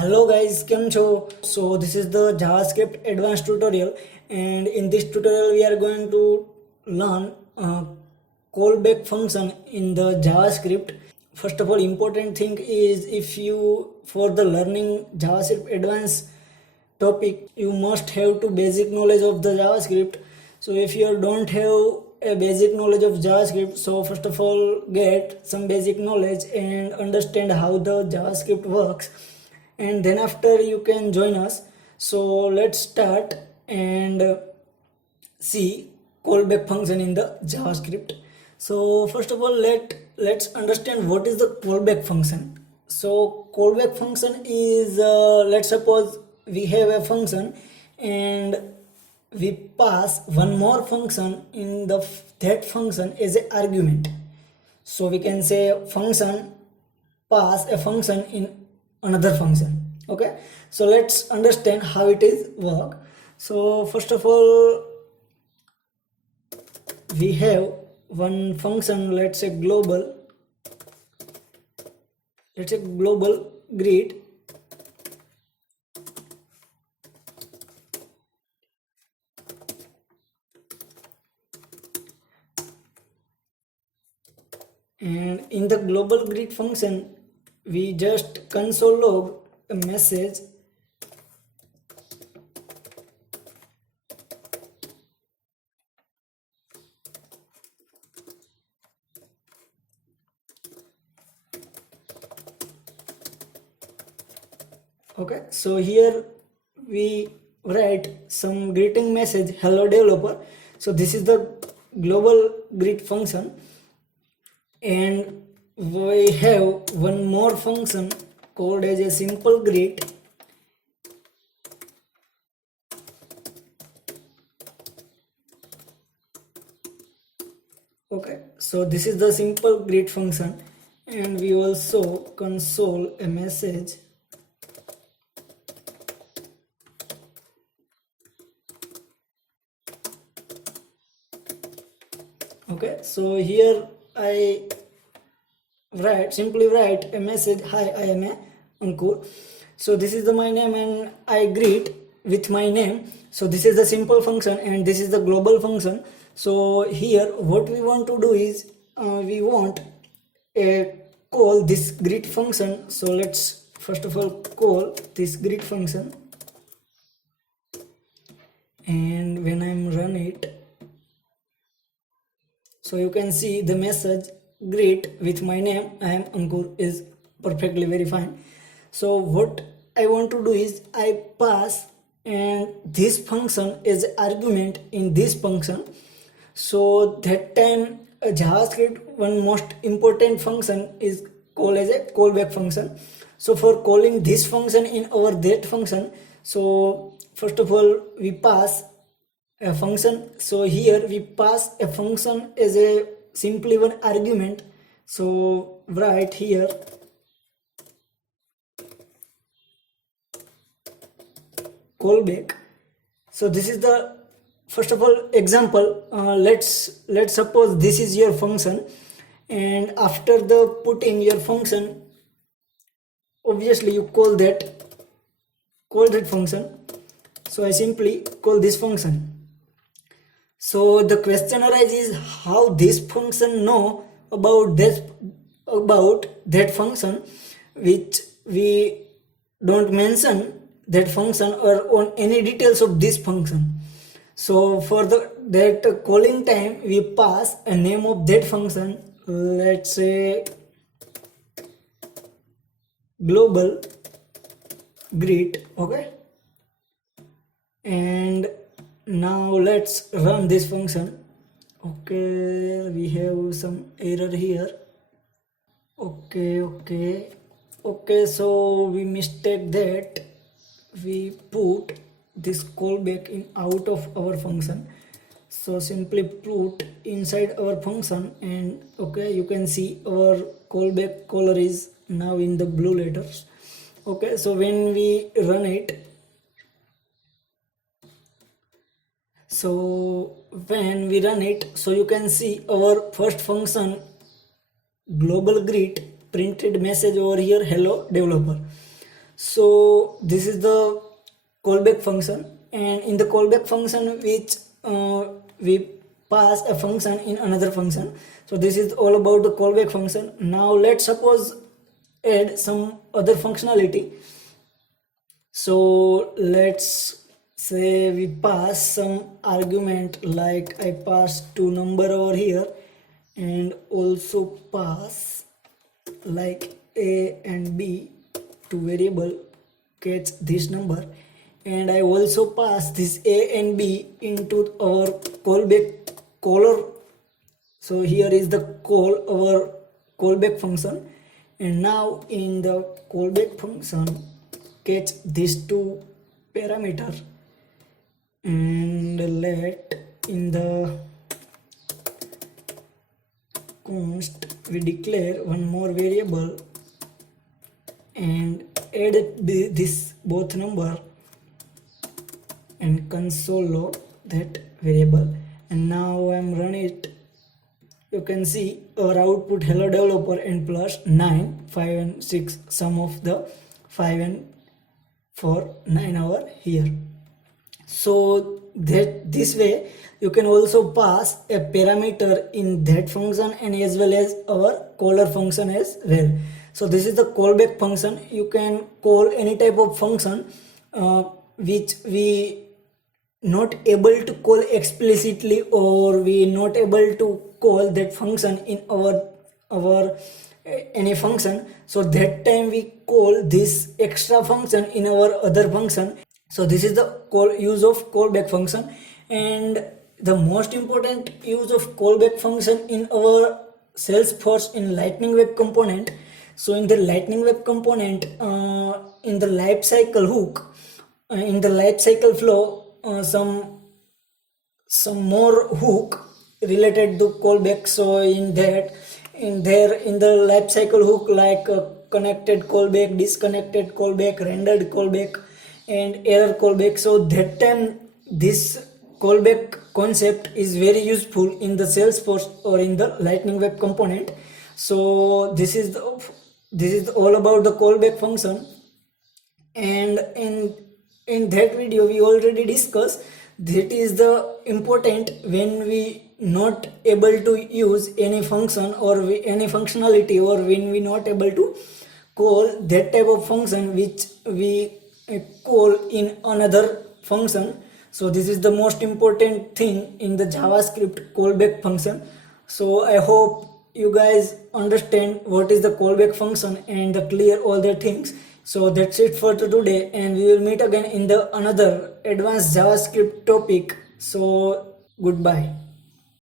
Hello guys, કેમ છો? So this is the JavaScript advanced tutorial, and in this tutorial we are going to learn callback function in the JavaScript. First of all, important thing is, if you for the learning JavaScript advanced topic, you must have to basic knowledge of the JavaScript. So if you don't have a basic knowledge of JavaScript, so first of all get some basic knowledge and understand how the JavaScript works, and then after you can join us. So let's start and see callback function in the JavaScript. So first of all, let's understand what is the callback function. So callback function is, let's suppose we have a function and we pass one more function in that function as an argument. So we can say function pass a function in another function. Okay, so let's understand how it is work. So first of all, we have one function, let's say global greet, and in the global greet function we just console log a message okay. So here we write some greeting message, hello developer. So this is the global greet function, and we have one more function called as a simple greet. Okay, so this is the simple greet function, and we also console a message okay. So here I simply write a message, hi, I am a Ankur. So this is my name and I greet with my name. So this is the simple function and this is the global function. So here what we want to do is, we want a call this greet function. So let's first of all call this greet function, and when I'm run it, so you can see the message greet with my name, I am Ankur, is perfectly very fine. So what I want to do is I pass and this function is argument in this function. So that time JavaScript one most important function is called as a callback function. So for calling this function in our that function, so first of all we pass a function. So here we pass a function as a simply one argument. So write here callback. So this is the first of all example. Let's suppose this is your function, and after the putting your function, obviously you call that function. So I simply call this function. So the question arises, how this function know about that function, which we don't mention that function or on any details of this function. So for that calling time we pass a name of that function, let's say global greet. Okay, and now let's run this function. Okay, we have some error here. Okay, so we mistake that we put this callback in out of our function. So simply put inside our function, and okay, you can see our callback caller is now in the blue letters. Okay, so when we run it, so when we run it, so you can see our first function global greet printed message over here, hello developer. So this is the callback function, and in the callback function which we pass a function in another function. So this is all about the callback function. Now let's suppose add some other functionality. So let's say we pass some argument, like I pass two number over here, and also pass like a and b to variable catch this number, and I also pass this a and b into our callback caller. So here is the call our callback function, and now in the callback function catch these two parameter, and let in the const we declare one more variable and add this both number and console log that variable. And now I'm running it. You can see our output hello developer and plus 9, 5 and 6, sum of the 5 and 4, 9 over here. So that this way you can also pass a parameter in that function and as well as our caller function as well. So this is the callback function. You can call any type of function which we not able to call explicitly, or we not able to call that function in our any function. So that time we call this extra function in our other function. So this is the use of callback function, and the most important use of callback function in our Salesforce in Lightning Web Component. So in the Lightning Web Component, in the lifecycle hook, in the lifecycle flow, some more hook related to callback. So in the lifecycle hook, like connected callback, disconnected callback, rendered callback, and error callback. So that time this callback concept is very useful in the Salesforce or in the Lightning Web Component. So this is all about the callback function, and in that video we already discussed that is the important when we not able to use any function or any functionality, or when we not able to call that type of function which we call in another function. So this is the most important thing in the JavaScript callback function. So I hope you guys understand what is the callback function and clear all the things. So that's it for today, and we will meet again in the another advanced JavaScript topic. So goodbye.